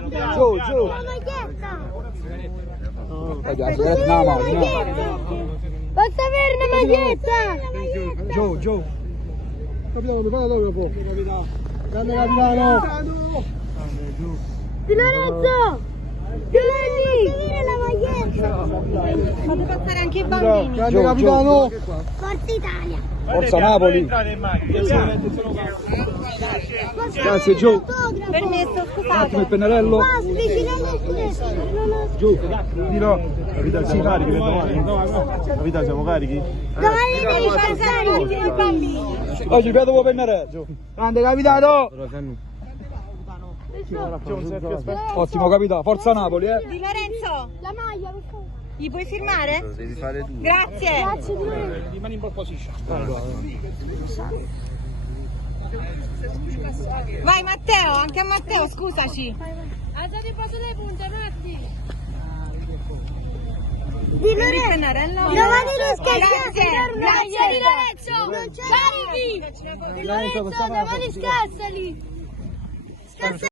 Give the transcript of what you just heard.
Giù, giù. La maglietta. Posso avere una maglietta? Giù, giù. Capitano, mi fa l'autografo. Grande capitano. Di Lorenzo! Giovanni! La maglietta. Fate passare anche i bambini. Grande capitano. Forza Italia. Forza Napoli. Grazie, giù. Permesso, Un attimo scusate. il pennarello. Giù. Di no. Capitano, siamo carichi per domani? Capitano, siamo carichi? Domani devi passare. I bambini. Oggi ripeto il pennarello. Grande capitano. Ottimo capitano. Forza Napoli, Di Lorenzo, La maglia, per favore. gli puoi firmare? Devi fare tu. Grazie. Grazie di Lorenzo. Rimani in pole position. Vai Matteo, anche a Matteo, scusaci. Alzate il passo delle punte, Matti. Di Lorenzo. Domani non scherziamo. Grazie. Grazie di Lorenzo. Non c'è carichi. Di Lorenzo, domani scassali. Scassa.